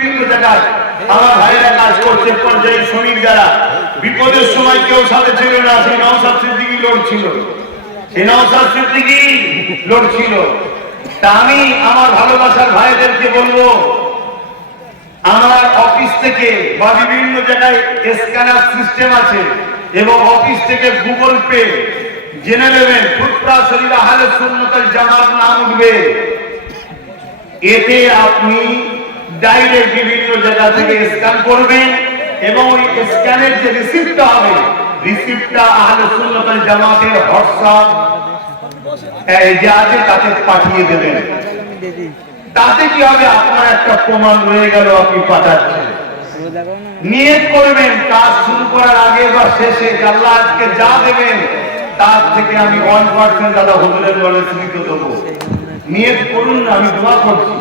বিভিন্ন জায়গায় আমার ভাইয়েরা কাজ করছে, পর্যায়ে শ্রমিক যারা বিপদের সময় কেউ সাথে ছিল না, সেই নওশাদ সিদ্দিকী লড়ছিল, সেই নওশাদ সিদ্দিকী লড়ছিল। তা আমি আমার ভালোবাসার ভাইদেরকে বলবো, আমার অফিস থেকে বা বিভিন্ন জায়গায় স্ক্যানার সিস্টেম আছে এবং অফিস থেকে গুগল পে জেনে নেবেন ফুটপ্রা শরীর আহলে সুন্নাত ওয়াল জামাত নাম উঠবে। এতে আপনি ডাইরেক্ট বিভিন্ন জায়গা থেকে স্ক্যান করবেন এবং ওই স্ক্যানের যে রিসিপ্টটা হবে, রিসিপ্টটা আহলে সুন্নাত ওয়াল জামাতের হোয়াটসঅ্যাপ যে আছে তাতে পাঠিয়ে দেবেন। তাতে কি হবে, আপনার একটা প্রমাণ রয়ে গেল আপনি পাঠাচ্ছেন। নিয়ত করবেন কাজ শুরু করার আগে বা শেষে আল্লাহ আজকে যা দেবেন তার থেকে আমি 1% দাদা হুজুরের বলে স্মৃত দেবো। নিয়ত করুন না, আমি দোয়া করছি।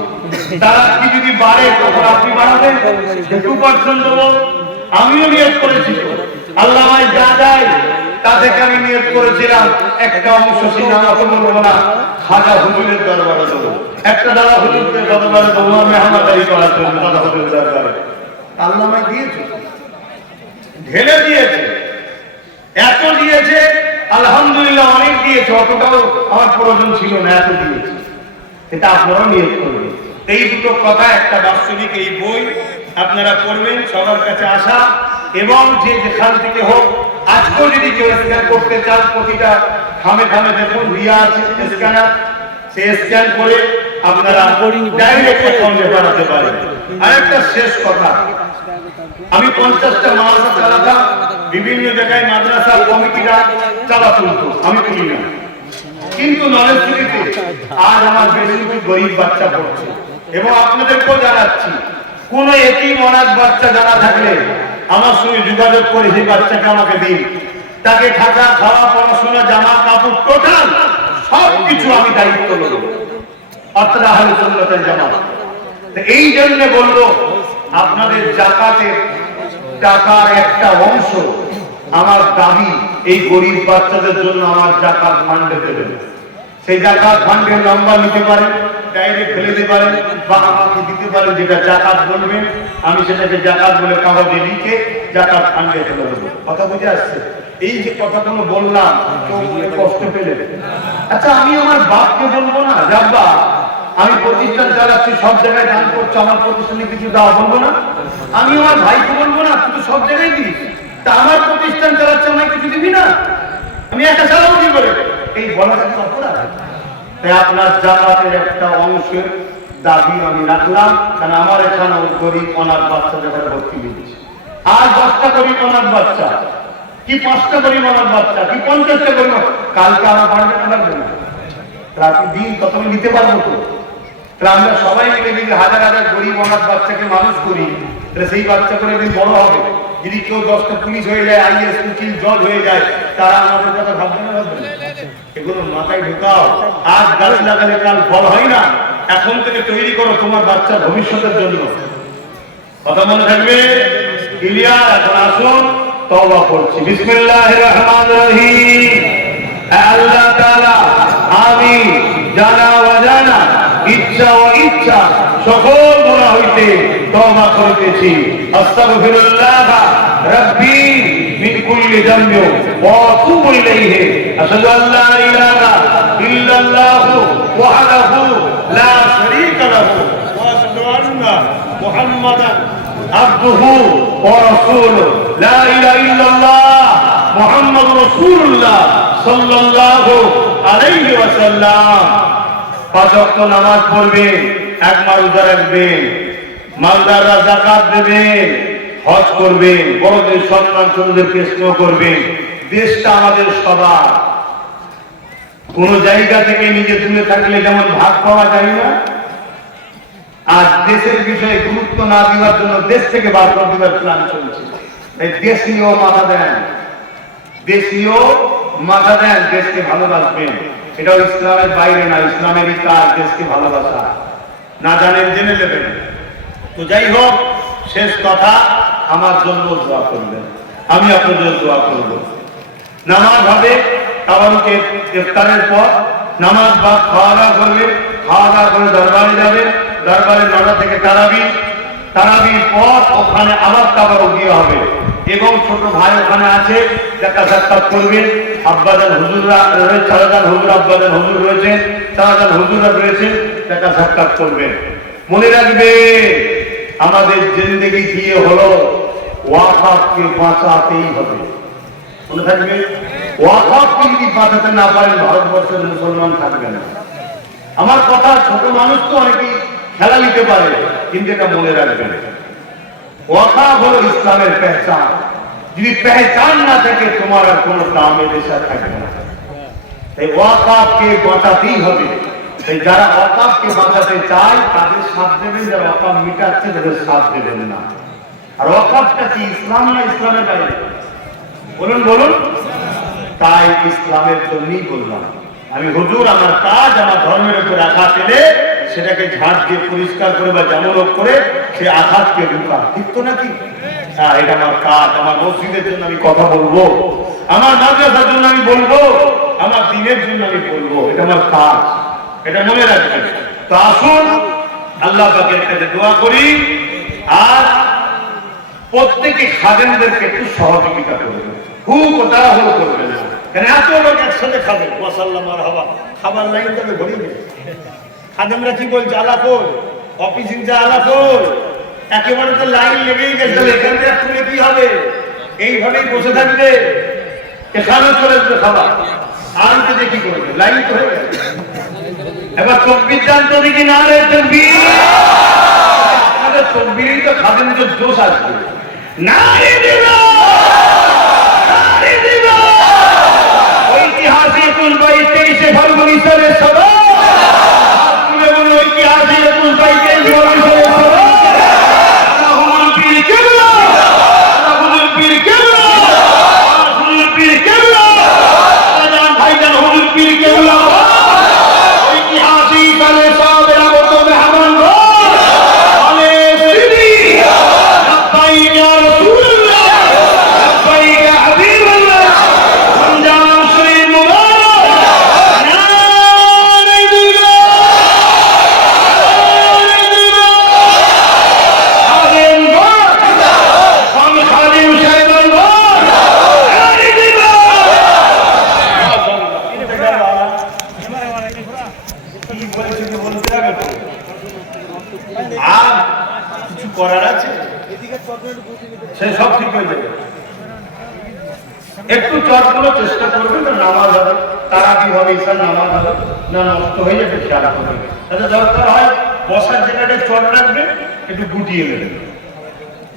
তারা কি যদি বাড়ে তখন আপনি বাড়াবেন, 2% দেবো। আমিও নিয়ত করেছি, আল্লাহ আমায় যা দেয় তা থেকে আমি নিয়ত করেছিলাম একটা অংশ সেই নামাকে বলবো না, খাজা হুজুরের দরবারে দেবো, একটা দাদা হুজুরের দরবারে দেবো, মেহমানদারি করার জন্য দাদা হুজুরের দরবারে। আল্লাহ আমায় দিয়েছে, ঢেলে দিয়েছে, এত দিয়েছে আলহামদুলিল্লাহ, অনেক দিয়েছে, অতটাও আমার প্রয়োজন ছিল না, এত দিয়েছে। এটা আপনারাও নিয়ত করবেন। এই দুটো কথা, একটা বাস্তবিক এই বই আপনারা পড়বেন, সবার কাছে আসা এবং যে যেখান থেকে হোক। আজকেও যদি কেউ স্ক্যান করতে চান, প্রতিটা থামে থামে দেখুন রিয়া আছে স্ক্যানার, সে স্ক্যান করে আপনারা ডাইরেক্ট অ্যাকাউন্টে পাঠাতে পারেন। আর একটা শেষ কথা, আমি 50টা মাদ্রাসা চালাতাম, বিভিন্ন জায়গায় মাদ্রাসা কমিটিরা চালাতো, আমি তুলি না। কিন্তু নলেজ সিটিতে আজ আমার বেশি গরিব বাচ্চা পড়ছে এবং আপনাদেরকেও জানাচ্ছি, কোন এতিম অনাথ বাচ্চা জানা থাকলে আমার সঙ্গে যোগাযোগ করে সেই বাচ্চাকে আমাকে দিন। তাকে থাকা, খাওয়া, পড়াশোনা, জামা কাপড় টোটাল সবকিছু আমি দায়িত্ব নেব। অর্থাৎ আহলে সুন্নাত ওয়াল জামাত। এই জন্য বলবো, আপনাদের যাকাতের টাকার একটা অংশ আমার দাবি এই গরিব বাচ্চাদের জন্য আমার যাকাত ফান্ডে দেবেন। সেই যাকাত ফান্ডের নাম্বার নিতে পারেন, ডাইরেক্ট ফেলে দিতে পারেন বা আমাকে দিতে পারেন, যেটা যাকাত বলবেন আমি সেটাকে যাকাত বলে কাগজে লিখে যাকাত ফান্ডে ফেলে দেবো। কথা বুঝে আসছে? এই যে কথাগুলো বললাম তো কষ্ট পেলে, আচ্ছা আমি আমার বাপকে বলবো না, যাব্বা আমি প্রতিষ্ঠান চালাচ্ছি, সব জায়গায় দান করছো, আমার প্রতিষ্ঠানে কিছু দেওয়া বলবো না? আমি আমার ভাইকে বলবো না, তুই তো সব জায়গায় দিস, তা আমার প্রতিষ্ঠান চালাচ্ছে, আমায় কিছু দিবি না? আমি একা চালাবো কি করে? এই বলাটা কি অপরাধ? তাই আপনার যাকাতের একটা অংশের দাবি আমি রাখলাম, কারণ আমার এখানে গরিব অনাথ বাচ্চা যেখানে ভর্তি দিচ্ছে, আর 10টা গরিব অনাথ বাচ্চা কি 5টা গরিব অনাথ বাচ্চা কি 50টা গরিব, কালকে আমার বাড়বে না লাগবে না? প্রতিদিন তত আমি নিতে পারবো তো? তাহলে আমরা সবাই মিলে যদি হাজার হাজার গরিব অনাথ বাচ্চাকে মানুষ করি, তাহলে সেই বাচ্চা করে একদিন বড় হবে। যদি কেউ 10টা পুলিশ হয়ে যায়, আইএস, উকিল, জজ হয়ে যায়, তারা আমাদের কথা ভাববে না, ভাববে না? এগুলো মাথায় ঢুকাও। আজ গাছ লাগালে কাল ফল হয় না, এখন থেকে তৈরি করো তোমার বাচ্চার ভবিষ্যতের জন্য। কথা মনে থাকবে? ক্লিয়ার? এখন আসুন তওবা করছি। বিসমিল্লাহির রহমানির রহিম। আল্লাহ তাআলা আমি জানা অজানা, ইচ্ছা ও ইচ্ছা সকল গুনাহ হইতে তওবা করিতেছি। আস্তাগফিরুল্লাহ রাব্বি মিন কুল্লি যামবি ওয়া আতুবু ইলাইহি। আশহাদু আল্লা ইলাহা ইল্লাল্লাহ ওয়াহদাহু লা শারীকা লাহু ওয়া আশহাদু আন্না মুহাম্মাদান আবদুহু ওয়া রাসূলুহু। লা ইলাহা ইল্লাল্লাহ মুহাম্মাদুর রাসূলুল্লাহ সাল্লাল্লাহু আলাইহি ওয়াসাল্লাম। 5 ওয়াক্ত নামাজ পড়বেন, একবার রোজা রাখবেন, মালদাররা যাকাত দেবেন, হজ করবেন, বড়দের সম্মান ছোটদেরকে স্নেহ করবেন। দেশটা আমাদের সবার। কোন জায়গা থেকে নিজে দূরে থাকলে যেমন ভাগ পাওয়া যায় না, আর দেশের বিষয়ে গুরুত্ব না দেওয়ার জন্য দেশ থেকে বার করে দেওয়ার প্ল্যান চলছে। এই দেশ নিয়েও মাথা দেন, দেশ নিয়েও মাথা দেন, দেশকে ভালোবাসবেন। এটাও ইসলামের বাইরে না, ইসলামেরই কাজ দেশকে ভালোবাসা। না জানেন জেনে নেবেন। তো যাই হোক, শেষ কথা, আমার জন্য দোয়া করবেন, আমি আপনাদের দোয়া করব। নামাজ হবে তাবারুকে ইফতারের পর, নামাজ বাদ খাওয়া দাওয়া করবে, খাওয়া দাওয়া করে দরবারে যাবে, দরবারে 9টা থেকে তারাবি, তারাবির পর ওখানে আবার তাবারও দেওয়া হবে এবং ছোট ভাই ওখানে আছে, দেখা সাক্ষাৎ করবেন। আব্বাজান হুজুররা রয়েছে, চাচাজান হুজুর, আব্বাজান হুজুর রয়েছেন, চাচাজান হুজুররা রয়েছেন, দেখা সাক্ষাৎ করবেন। মনে রাখবে আমাদের জিন্দেগি দিয়ে হলো ওয়াকাফকে বাঁচাতেই হবে। মনে থাকবে, ওয়াকাফকে যদি বাঁচাতে না পারেন ভারতবর্ষের মুসলমান থাকবে না। আমার কথা, ছোট মানুষ তো অনেকেই খেলা নিতে পারে, কিন্তু এটা মনে রাখবেন, ওয়াকাফ হলো ইসলামের পেহচান। যদি পেহচান না থাকে তোমার আর কোনো দামে দেশা থাকবে না। এই ওয়াকাফকে বাঁচাতেই হবে। তাই যারা ওয়াকাফকে বাঁচাতে চায় তাদের সাথ দেবেন, যারা ওয়াকাফ মিটাচ্ছে তাদের সাথ দেবেন না। আর ওয়াকাফটা কি ইসলাম না ইসলামের বাইরে? বলুন বলুন। তাই ইসলামের জন্যই বললাম আমি, হুজুর আমার কাজ আমার ধর্মের উপর আঘাত এলে সেটাকে ঝাড় দিয়ে পরিষ্কার করে বা যেমন করে সে আঘাতকে ঢুকা, ঠিক তো নাকি? হ্যাঁ, এটা আমার কাজ। আমার মসজিদের জন্য আমি কথা বলবো, আমার মাদ্রাসার জন্য আমি বলবো, আমার দিনের জন্য আমি বলবো, এটা আমার কাজ। এটা মনে রাখবেন। তো আসুন আল্লাহ পাকের কাছে দোয়া করি, আর প্রত্যেকে খাদেমদেরকে একটু সহযোগিতা করবেন, খুব তারা হলো করবেন না, কারণ এত লোক একসাথে খাবে। মাশাআল্লাহ মারহাবা, খাবার লাইন তবে ভরিয়ে দেবে। খাদেমরা কি বলছে, আলাপন অফিস ইনচা আলাপন, একেবারে তো লাইন লেগেই গেছে। এখান থেকে তুলে কি হবে? এইভাবেই বসে থাকবে, এখানেও চলে আসবে খাবার, আর যে কি করবে? লাইন তো হয়ে গেছে। এবার তকবীর জান তো দেখি না রে তকবীর, আপনাদের তকবীরই তো খাদেমদের জোশ আসবে। নারে দিবা, নারে দিবা। ঐতিহাসিক 23 ফাল্গুন সালের সভা, তুলে বলো ঐতিহাসিক 23 ফাল্গুন সালের সভা। হুজুর পীর কেবলা, হুজুর পীর কেবলা, হুজুর পীর কেবলা, আজান ভাইজান হুজুর পীর কেবলা। ঐতিহাসিক সালের সভার আগত মেহমান গণ, আলে সিদি, লাব্বাইক ইয়া রাসূলুল্লাহ, লাব্বাইক ইয়া হাবিবাল্লাহ, রমজান শরীফ মুবারক। নারে দিবা, নারে দিবা। খাদেম গণ, আমি খাদেম সাহেবান গণ, নারে দিবা। কি বলেছে কি বলতে হবে তো? আর কিছু করার আছে? সে সব ঠিক হয়ে যাবে। একটু চটগুলো চেষ্টা করবেন, না নামাজ হবে, তারা কি হবে, ঈশার নামাজ হবে না নষ্ট হয়ে যাবে, খেয়াল করবেন। আচ্ছা, দরকার হয় বসার জায়গাটা চট রাখবে, একটু গুটিয়ে নেবেন।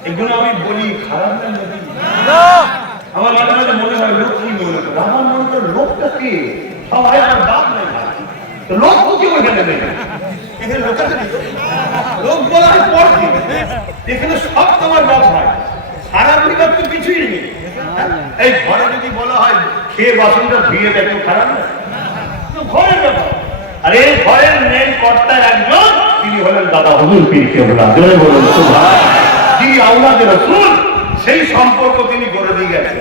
এগুলো আমি বলি খারাপ না, আমার মাঝে মাঝে মনে হয় লোক কি মনে করে, আমার মনে করে লোকটা কে? সবাই আমার বাপ নেই, লোক কি ওখানে নেই, এখানে লোক আছে, লোক বলা হয় পর কি, এখানে সব তোমার বাপ হয়, খারাপ লিখার তো কিছুই নেই। এই ঘরে যদি বলা হয় খেয়ে বাসনটা ধুয়ে দেখো, খারাপ না? ঘরের ব্যাপার। আর এই ঘরের মেন কর্তা একজন, তিনি হলেন দাদা হুজুর পীর কেবলা। জোরে বলুন সুবহানাল্লাহ। যিনি আওলাদে রাসূল, সেই সম্পর্ক তিনি গড়ে দিয়ে গেছেন।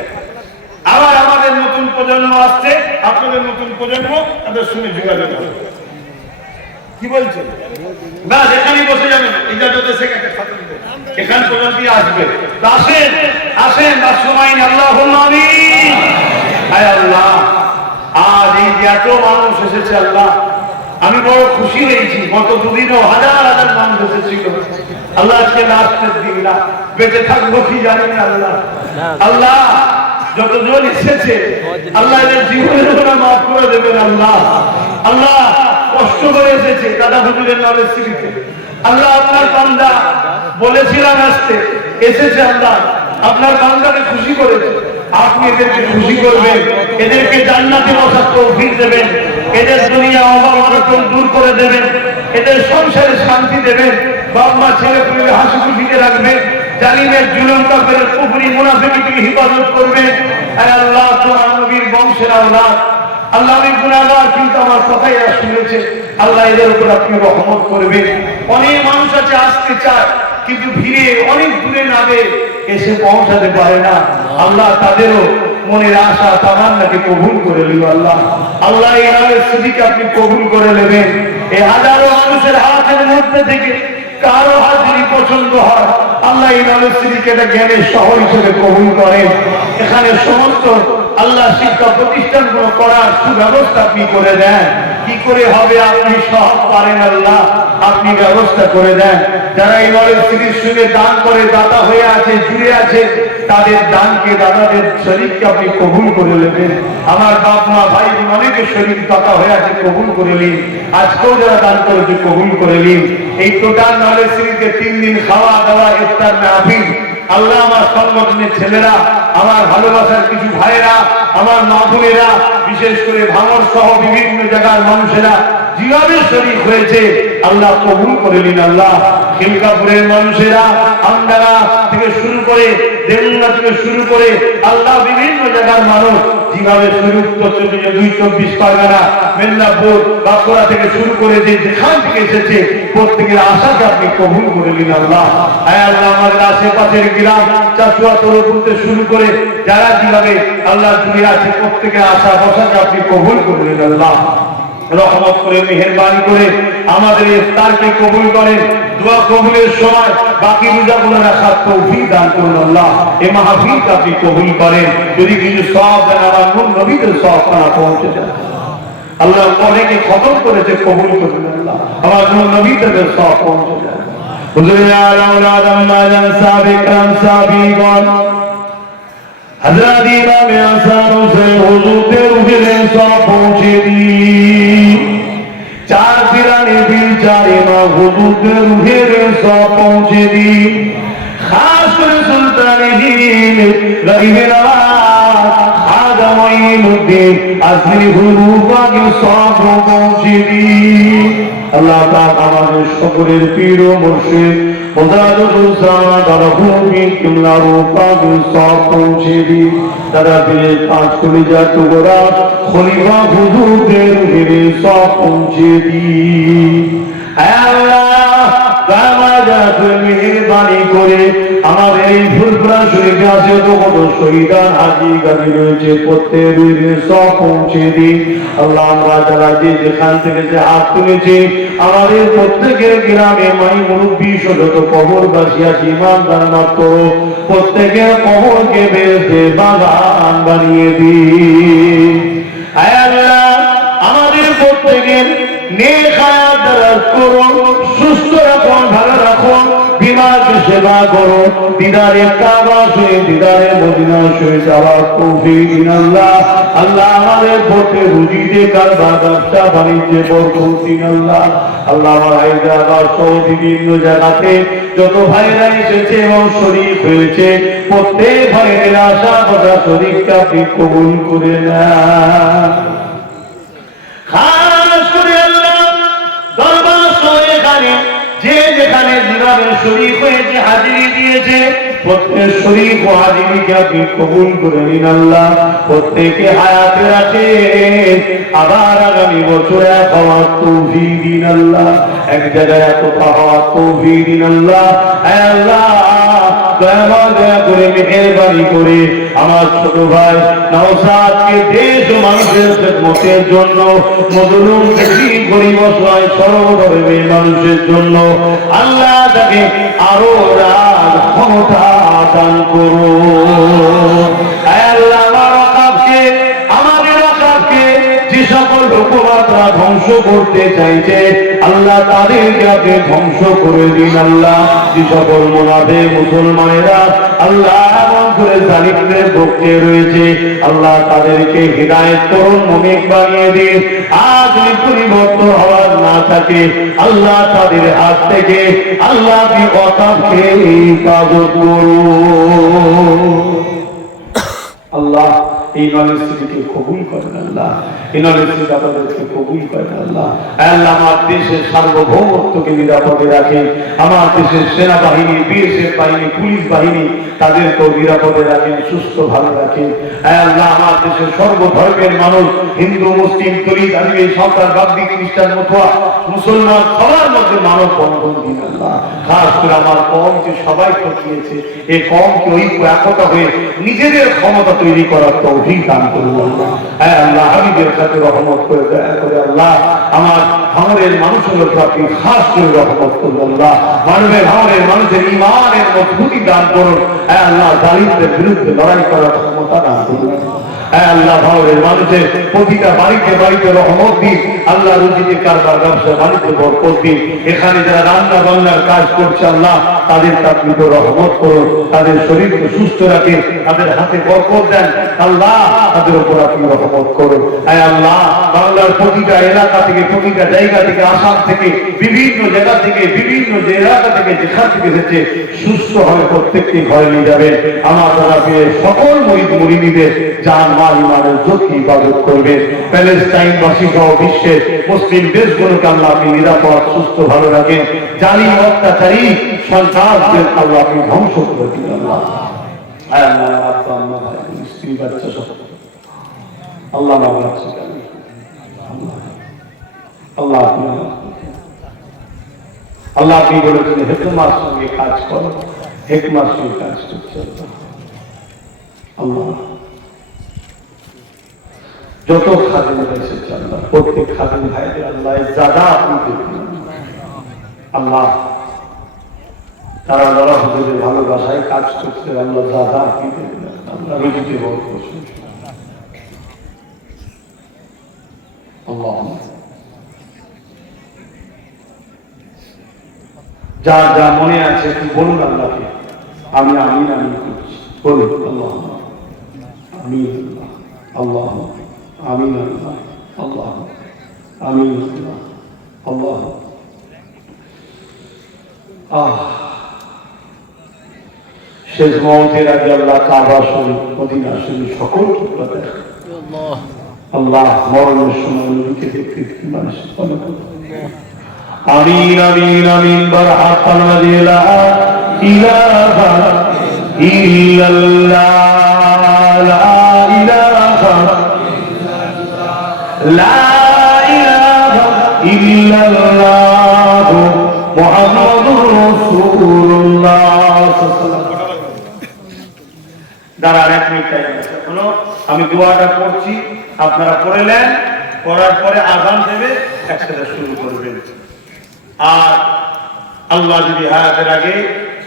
আবার আমাদের নতুন প্রজন্ম আসছে, আপনাদের নতুন প্রজন্ম, তাদের সঙ্গে যোগাযোগ হবে। কি বলছেন? না, এখানেই বসে যাবেন, ইজাজত এসে গেছে, এখান পর্যন্ত আসবে। আসেন আসেন, আসমাইন আল্লাহুম্মা আমিন। হায় আল্লাহ, আজ এই যে এত মানুষ এসেছে আল্লাহ, আমি বড় খুশি হয়েছি। গত দুদিনও হাজার হাজার মানুষ এসেছিল আল্লাহ। আজকে লাস্টের দিন না, বেঁচে থাকবো কি জানি না আল্লাহ। আল্লাহ যতজন এসেছে আল্লাহ এদের জীবনের ওরা মাফ করে দেবেন আল্লাহ। আল্লাহ কষ্ট করে এসেছে দাদা হুজুরের নামের স্মৃতিতে। আল্লাহ আপনার বান্দা বলেছিলাম আসতে, এসেছে আল্লাহ, আপনার বান্দাকে খুশি করেছে। আপনি এদেরকে খুশি করবেন, এদেরকে জান্নাতে বসার তৌফিক দেবেন, এদের দুনিয়া অভাব অনটন দূর করে দেবেন, এদের সংসারে শান্তি দেবেন, বাপ মা ছেলে পুলে হাসি খুশিতে রাখবেন, জালিমের জুলুম কাফেরের কুফরি মুনাফিককে হিফাজত করবেন। আয় আল্লাহ, তোমার নবীর বংশের আওলাদ আল্লাহ, আমি গুনাহগার, কিন্তু আমার কথাই এরা শুনেছে আল্লাহ, এদের উপর আপনি রহমত করবেন। অনেক মানুষ আছে আসতে চায়, কিন্তু ভিড়ে অনেক দূরে নামে এসে পৌঁছাতে পারে না। আল্লাহ তাদেরও মনের আশা তামান্নাকে কবুল করে নিও আল্লাহ। আল্লাহ এই স্মৃতিকে আপনি কবুল করে নেবেন। এই হাজারো মানুষের হাতের মধ্যে থেকে কারো হাজিরি পছন্দ হয়, আল্লাহ ইউনিভার্সিটিকে এটা জ্ঞানের শহর হিসেবে কবুল করেন। এখানে সমস্ত আল্লাহ শিক্ষা প্রতিষ্ঠানগুলো করার সুব্যবস্থা আপনি করে দেন। কি করে হবে আপনি সব পারেন আল্লাহ, আপনি ব্যবস্থা করে দেন। যারা ইউনিভার্সিটির সঙ্গে দান করে দাতা হয়ে আছে, জুড়ে আছে, তাদের দানকে, দাদাদের শরীরকে আপনি কবুল করে নেবেন। আমার বাপ মা ভাই অনেকে শরীর দাতা হয়ে আছে, কবুল করে নিন। আজকেও যারা দান করেছে কবুল করে নিন। এই টোটাল ইউনিভার্সিটিতে 3 দিন খাওয়া দাওয়া ইফতার মাহফিল, আল্লাহ আমার সংগঠনের ছেলেরা, আমার ভালোবাসার কিছু ভাইয়েরা, আমার মা বোনেরা, বিশেষ করে ভাঙর সহ বিভিন্ন জায়গার মানুষেরা যেভাবে শরীক হয়েছে আল্লাহ কবুল করে নিন। আল্লাহ খিলকাপুরের মানুষেরা, আমডাঙ্গা থেকে শুরু করে দেলুঙ্গা থেকে শুরু করে আল্লাহ বিভিন্ন জায়গার মানুষ যেভাবে শরীর, উত্তর 24 পরগনা, মেদিনীপুর, বাঁকুড়া থেকে শুরু করে যেখান থেকে এসেছে প্রত্যেকের আশাকে আপনি কবুল করে নিন। আল্লাহ হ্যাঁ আল্লাহ আমাদের আশেপাশের গ্রাম চাচুয়া তরফ থেকে শুরু করে যারা যেভাবে আল্লাহ জুড়ে আছে প্রত্যেকের আশা বসাকে আপনি কবুল করে নিন। আল্লাহ রহমত করে মেহেরবানি করে আমাদের ইফতারকে কবুল করেন। দোয়া কবুলের সময় বাকি রোজাগুলো রাখার তৌফিক দান করুন। আল্লাহ এই মাহফিলকে আপনি কবুল করেন। যদি কিছু সওয়াব দেন আমার নূর নবীদের সওয়াব না পৌঁছে যায়, আল্লাহ অনেকে খতম করেছে, কবুল করুন। আল্লাহ আমার নূর নবীদের সওয়াব পৌঁছে যায়। হুজুরে আওলাদ আম্মাজান সাবিকান সাবিগান হযরত ইমাম হাসান হোসেন হুজুরদের রুহে সওয়াব পৌঁছে দিন। চার পিরানি বিল চার ইমাম হুজুরদের রুহে সওয়াব পৌঁছে দিন। খাস করে সুলতানে হিন্দ গরিবের খাজা মঈনুদ্দিন আসরি হুজুরকে সওয়াব পৌঁছে দিন। আল্লাহ পাক আমাদের সকলের পীর ও মুর্শিদ মুজাদ্দিদুল সামাদ আল-হুমি কিবলার পাকে সওয়াব পৌঁছে দিন। তারা পীরের পাঁচ কলিজা টুকরা খলিফা হুজুরদের রুহে সওয়াব পৌঁছে দিন। হে আল্লাহ মেহেরবানি করে আমাদের এই ফুলপুরা শরীফে আছে তো কত শহীদান হাজি গাজী রয়েছে, প্রত্যেকের সব পৌঁছে দিন। আল্লাহ আমরা যারা যেখান থেকে যে হাত তুলেছে আমাদের প্রত্যেকের গ্রামে মাই মুরব্বী যত কবরবাসী আছে ইমানদার মাত্র প্রত্যেকের কবরকে বেঁধে বাগান বানিয়ে দিন। হে আল্লাহ আমাদের প্রত্যেকের নেক হায়াত দারাজ করুন, সুস্থ রাখুন, ভালো রাখুন, বিমারকে সেবা করুন, দিদারে কাবা শুয়ে দিদারে মদিনা শুয়ে যাওয়ার তৌফিক দিন। আল্লাহ আল্লাহ আমাদের ভোটে রুজিতে কারবার ব্যবসা বাণিজ্যে বরকত দিন। আল্লাহ আল্লাহ আমার হায়দ্রাবাদ সহ বিভিন্ন জায়গাতে যত ভাইরা এসেছে এবং শরীক হয়েছে প্রত্যেক ভাইয়ের আশা কথা শরীরকে আপনি কবুল করে নেন। যে যেখানে যেভাবে শরীক হয়েছে হাজিরি দিয়েছে প্রত্যেক শরীক ও হাজিরিকে আপনি কবুল করে নিন। আল্লাহ প্রত্যেকে হায়াতে রাখে আবার আগামী বছর এক হওয়ার তৌফিক দিন। আল্লাহ এক জায়গায় একতা হওয়ার তৌফিক দিন। আল্লাহ আল্লাহ দয়া করে মেহেরবানি করে আমার ছোট ভাই নওশাদকে দেশ ও মানুষের খেদমতের জন্য, মজলুম গরিব অসহায় সর্বধর্মী মানুষের জন্য আল্লাহ তাকে আরো রাগ ক্ষমতা দান করুন। আল্লাহ আমার ওয়াকাফকে, আমাদের ওয়াকাফকে যে সকল হুকুমাতরা ধ্বংস করতে চাইছে আল্লাহ তাদেরকে আপনি ধ্বংস করে দিন। আল্লাহ যে সকল মুনাফিক মুসলমানেরা আল্লাহ এমন করে জালিমদের পক্ষে রয়েছে আল্লাহ তাদেরকে হিদায়াত করুন, মুমিন বানিয়ে দিন। আজ পরিবর্তন হওয়ার না থাকে আল্লাহ তাদের হাত থেকে আল্লাহ আপনি ওয়াকাফকে হিফাজত করুন। আল্লাহ এই ইউনিভার্সিটিকে কবুল করেন। আল্লাহ ইউনিভার্সিটি দাতাদেরকে কবুল করেন। আল্লাহ আল্লাহ আমার দেশের সার্বভৌমত্বকে নিরাপদে রাখেন। আমার দেশের সেনাবাহিনী, বিএসএফ বাহিনী, পুলিশ বাহিনী তাদেরকেও নিরাপদে রাখেন, সুস্থ ভালো রাখেন। আল্লাহ আমার দেশের সর্বধর্মের মানুষ হিন্দু, মুসলিম, দলিত, আদিবাসী, সরকার, বাগদি, খ্রিস্টান, মতুয়া, মুসলমান সবার মধ্যে মানব বন্ধন দিন। আল্লাহ খাস করে আমার কমকে সবাই ঠকিয়েছে, এই কমকে ঐক্য একতা হয়ে নিজেদের ক্ষমতা তৈরি করার তৌফিক দান করুন। আল্লাহ হাবিবের সাথে রহমত করে দয়া করে আল্লাহ আমার ভাঙরের মানুষের উপর আপনি খাস করে রহমত করুন আল্লাহ। মানবের ভাঙরের মানুষের ঈমানের মজবুতি দান করুন। হে আল্লাহ, জালিমদের বিরুদ্ধে লড়াই করার ক্ষমতা দান করুন। হে আল্লাহ, ভাঙরের মানুষের প্রতিটা বাড়িতে বাড়িতে রহমত দিন আল্লাহ। রুজিকে কারবার, ব্যবসা বাণিজ্য বরকত দিন। এখানে যারা রান্না বান্নার কাজ করছে আল্লাহ, তাদের আপনি তো রহমত করুন, তাদের শরীরকে সুস্থ রাখেন, তাদের হাতে বরকত দেন আল্লাহ, তাদের উপর আপনি রহমত করুন। হে আল্লাহ, বাংলার প্রতিটা এলাকা থেকে, প্রতিটা জায়গা থেকে, আসাম থেকে, বিভিন্ন জায়গা থেকে, বিভিন্ন যে এলাকা থেকে, যেখান থেকে এসেছে, সুস্থ হবে প্রত্যেকটি ঘরে নিয়ে যাবেন। আমার দ্বারা পেয়ে সকল মরিদ মুরিদিদের জান মাল ইমানের জ্যোতি ইবাদত করবেন। প্যালেস্টাইনবাসী সহ বিশ্বের মুসলিম দেশগুলোকে আল্লাহ আপনি নিরাপদ, সুস্থ, ভালো রাখেন। জালিম, অত্যাচারী সন্ত্রাসদের আল্লাহ আপনি ধ্বংস করে দিন আল্লাহ। স্ত্রী বাচ্চা সব আল্লাহ আল্লাহ আল্লাহ আপনি বলেছেন হেকমার সঙ্গে কাজ করো, হেকমার সঙ্গে কাজ করছে আল্লাহ। যত খাদেম এসেছে আল্লাহ, প্রত্যেক খাদেম ভাইদের আল্লাহ জাদা আপনি দেখুন আল্লাহ। তারা যারা হুজুরের ভালোবাসায় কাজ করছে আল্লাহ, জাদা আপনি দেখুন আল্লাহ। রুজিতে বড় আল্লাহ, যা যা মনে আছে একটু বলুন আল্লাহকে। আমি আমিন আমিন করছি, বলুন আল্লাহ আমিন আল্লাহ আমিন আল্লাহ আল্লাহ আমিন আল্লাহ আল্লাহ। শেষ মৌতের আগে আল্লাহ কাবা শরীফ, মদিনা শরীফ সকল টুকরা দেখ আল্লাহ। মরণের সময় নবীকে দেখতে মানুষ আমিন আমিন আমিন। বারহাত লা ইলাহা ইল্লাল্লাহ, লা ইলাহা লা ইলাহা ইল্লাল্লাহ মুহাম্মাদুর রাসূলুল্লাহ। দাঁড়ান, এক মিনিট টাইম আছে এখনো। আমি দোয়াটা পড়ছি, আপনারা পড়লেন, পড়ার পরে আযান দেবে, একসাথে শুরু করবেন। আর আল্লাহ যদি হায়াতের আগে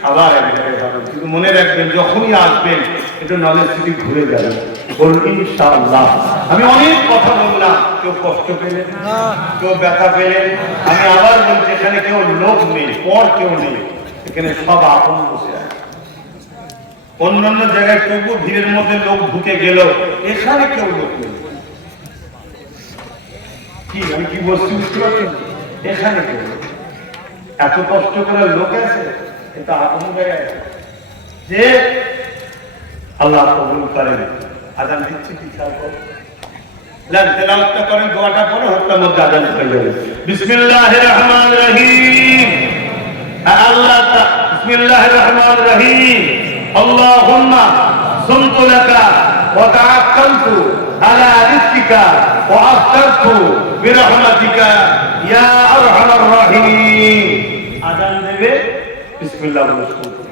আবার এক জায়গায় যাবেন, কিন্তু মনে রাখবেন যখনই আসবেন একটু নলেজ সিটি ঘুরে যাবেন, বলুন ইনশাআল্লাহ। আমি অনেক কথা বললাম, কেউ কষ্ট পেলেন, কেউ ব্যথা পেলেন। আমি আবার বলছি, এখানে কেউ লোক নেই, পর কেউ নেই, এখানে সব আপন বসে আছে। অন্যান্য জায়গায় তবু ভিড়ের মধ্যে লোক ঢুকে গেল, এখানে কেউ লোক নেই। কি আমি কি বলছি বুঝতে পারছেন? এখানে কেউ এত কষ্ট করে লোক আছে, এটা আপন জায়গায় যে আল্লাহ কবুল করেন। আযান দিচ্ছে কি খেয়াল করুন, তেলাওয়াতটা করেন, দোয়াটা পড়ে হত্যার মধ্যে আযান হয়ে যাবে। বিসমিল্লাহির রহমানির রহিম। আল্লাহ বিসমিল্লাহির রহমানির রহিম। আল্লাহুম্মা সুমতু লাকা ওয়া তাআক্কালতু আলা রিজকিকা ওয়া আফতারতু বিরহমাতিকা ইয়া আরহামার রাহিমিন। আযান দেবে, বিসমিল্লাহ বলে শুরু।